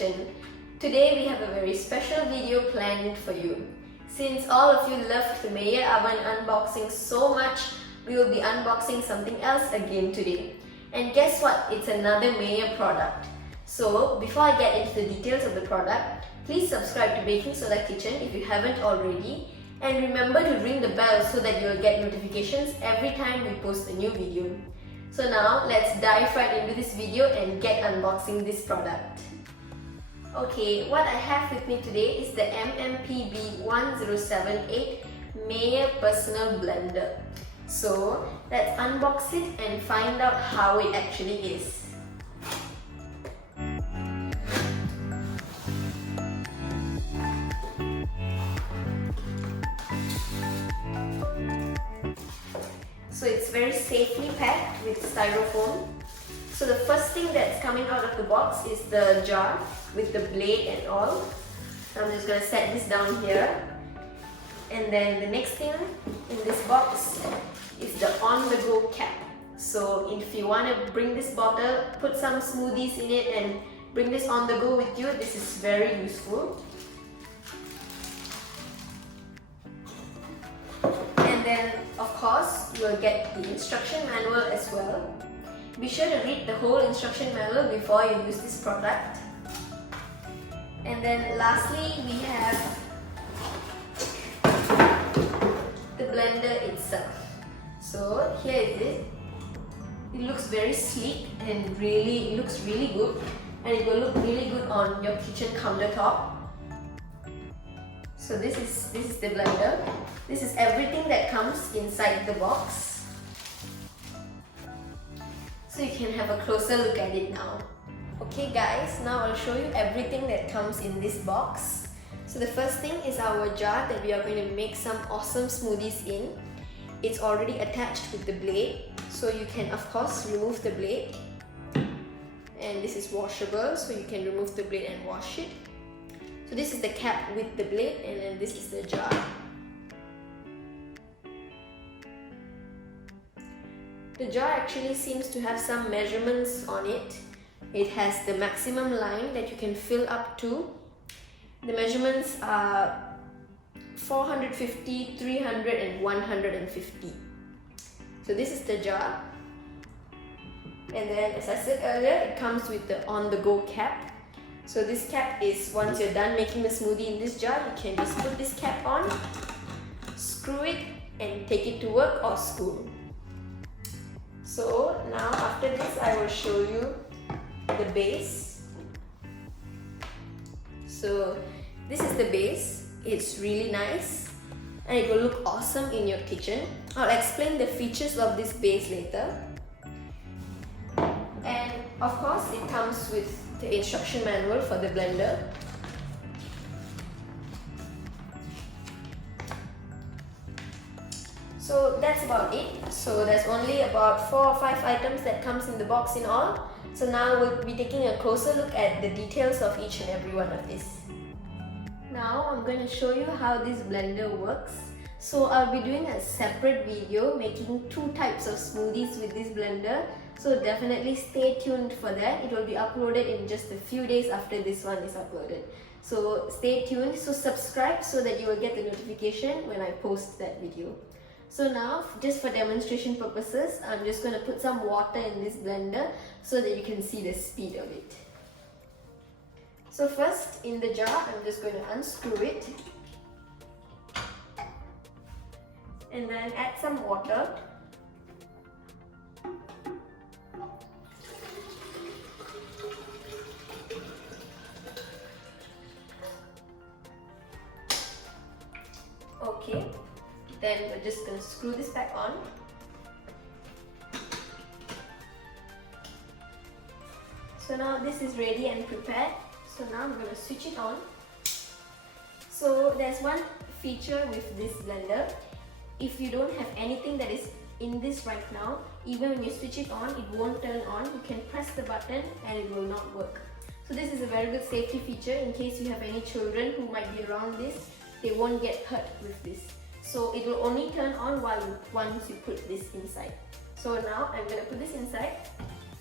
kitchen. Today we have a very special video planned for you. Since all of you loved the Mayer oven unboxing so much, we will be unboxing something else again today. And guess what? It's another Mayer product. So before I get into the details of the product, please subscribe to Baking Soda Kitchen if you haven't already. And remember to ring the bell so that you will get notifications every time we post a new video. So now let's dive right into this video and get unboxing this product. Okay, what I have with me today is the MMPB1078 Mayer Personal Blender. So let's unbox it and find out how it actually is. So it's very safely packed with styrofoam. So the first thing that's coming out of the box is the jar with the blade and all. So I'm just going to set this down here. And then the next thing in this box is the on-the-go cap. So if you want to bring this bottle, put some smoothies in it and bring this on the go with you, this is very useful. And then of course you will get the instruction manual as well. Be sure to read the whole instruction manual before you use this product. And then lastly we have the blender itself. So here it is. It looks very sleek and it looks really good, and it will look really good on your kitchen countertop. So this is the blender. This is everything that comes inside the box. So you can have a closer look at it now. Okay guys, now I'll show you everything that comes in this box. So the first thing is our jar that we are going to make some awesome smoothies in. It's already attached with the blade, so you can of course remove the blade. And this is washable, so you can remove the blade and wash it. So this is the cap with the blade, and then this is the jar. The jar actually seems to have some measurements on it. It has the maximum line that you can fill up to. The measurements are 450, 300 and 150. So this is the jar. And then as I said earlier, it comes with the on-the-go cap. So this cap is, once you're done making the smoothie in this jar, you can just put this cap on, screw it and take it to work or school. So now after this I will show you the base. So this is the base. It's really nice and it will look awesome in your kitchen. I'll explain the features of this base later. And of course it comes with the instruction manual for the blender. So that's about it. So there's only about 4 or 5 items that comes in the box in all. So now we'll be taking a closer look at the details of each and every one of these. Now I'm going to show you how this blender works. So I'll be doing a separate video making 2 types of smoothies with this blender. So definitely stay tuned for that. It will be uploaded in just a few days after this one is uploaded. So stay tuned. So subscribe so that you will get the notification when I post that video. So now, just for demonstration purposes, I'm just going to put some water in this blender so that you can see the speed of it. So first, in the jar, I'm just going to unscrew it. And then add some water. Okay. Then we're just going to screw this back on. So now this is ready and prepared. So now I'm going to switch it on. So there's one feature with this blender. If you don't have anything that is in this right now, even when you switch it on, it won't turn on. You can press the button and it will not work. So this is a very good safety feature in case you have any children who might be around this. They won't get hurt with this. So it will only turn on once you put this inside. So now I'm going to put this inside.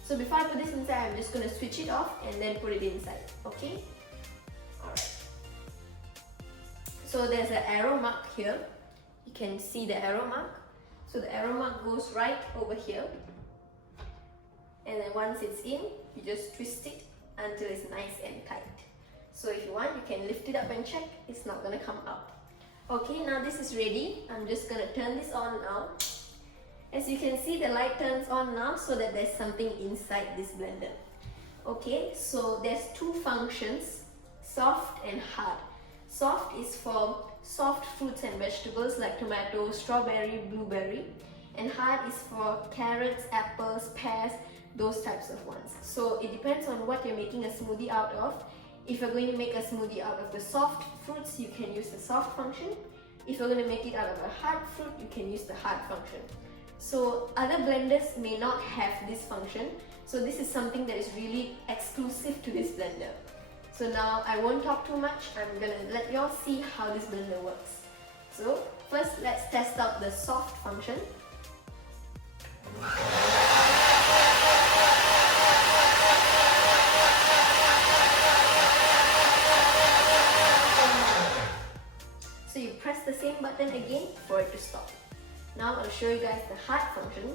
So before I put this inside, I'm just going to switch it off and then put it inside. Okay? Alright. So there's an arrow mark here. You can see the arrow mark. So the arrow mark goes right over here. And then once it's in, you just twist it until it's nice and tight. So if you want, you can lift it up and check. It's not going to come out. Okay, now this is ready. I'm just going to turn this on now. As you can see, the light turns on now so that there's something inside this blender. Okay, so there's two functions, soft and hard. Soft is for soft fruits and vegetables like tomato, strawberry, blueberry. And hard is for carrots, apples, pears, those types of ones. So it depends on what you're making a smoothie out of. If you're going to make a smoothie out of the soft fruits, you can use the soft function. If you're going to make it out of a hard fruit, you can use the hard function. So other blenders may not have this function. So this is something that is really exclusive to this blender. So now I won't talk too much. I'm going to let you all see how this blender works. So first let's test out the soft function. So you press the same button again for it to stop. Now I'll show you guys the hard function.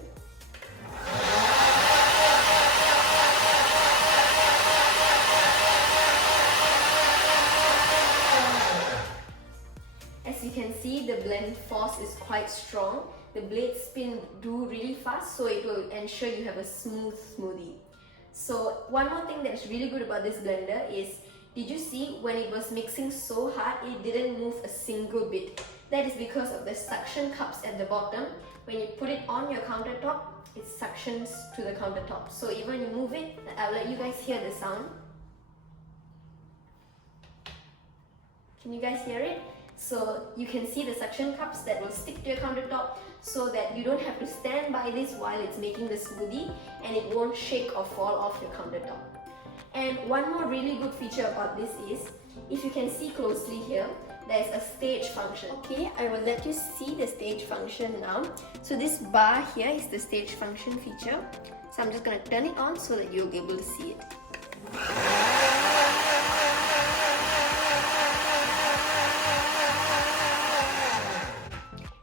As you can see, the blend force is quite strong. The blades spin do really fast, so it will ensure you have a smooth smoothie. So one more thing that's really good about this blender is, did you see when it was mixing so hard, it didn't move a single bit? That is because of the suction cups at the bottom. When you put it on your countertop, it suctions to the countertop. So even when you move it, I'll let you guys hear the sound. Can you guys hear it? So you can see the suction cups that will stick to your countertop so that you don't have to stand by this while it's making the smoothie and it won't shake or fall off your countertop. And one more really good feature about this is, if you can see closely here, there's a stage function. Okay, I will let you see the stage function now. So this bar here is the stage function feature. So I'm just going to turn it on so that you'll be able to see it.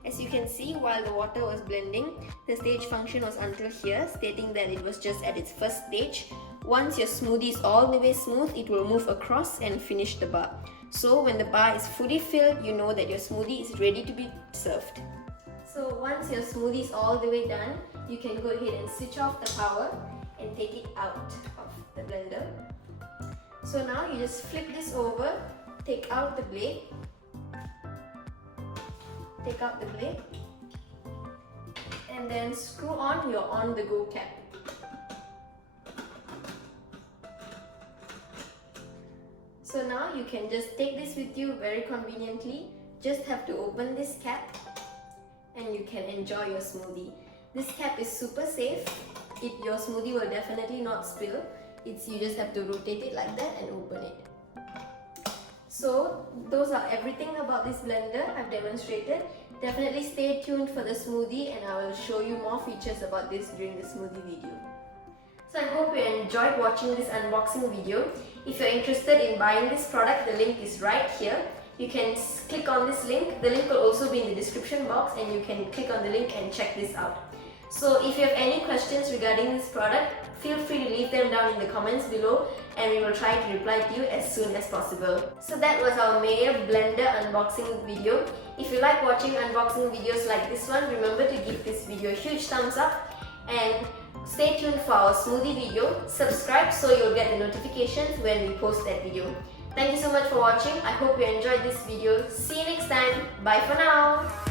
As you can see, while the water was blending, the stage function was until here, stating that it was just at its first stage. Once your smoothie is all the way smooth, it will move across and finish the bar. So when the bar is fully filled, you know that your smoothie is ready to be served. So once your smoothie is all the way done, you can go ahead and switch off the power and take it out of the blender. So now you just flip this over, take out the blade, and then screw on your on-the-go cap. So now you can just take this with you very conveniently. Just have to open this cap and you can enjoy your smoothie. This cap is super safe. Your smoothie will definitely not spill. You just have to rotate it like that and open it. So those are everything about this blender I've demonstrated. Definitely stay tuned for the smoothie and I will show you more features about this during the smoothie video. So I hope you enjoyed watching this unboxing video. If you're interested in buying this product, the link is right here. You can click on this link. The link will also be in the description box and you can click on the link and check this out. So if you have any questions regarding this product, feel free to leave them down in the comments below and we will try to reply to you as soon as possible. So that was our Mayer blender unboxing video. If you like watching unboxing videos like this one, remember to give this video a huge thumbs up and stay tuned for our smoothie video. Subscribe so you'll get the notifications when we post that video. Thank you so much for watching. I hope you enjoyed this video. See you next time. Bye for now.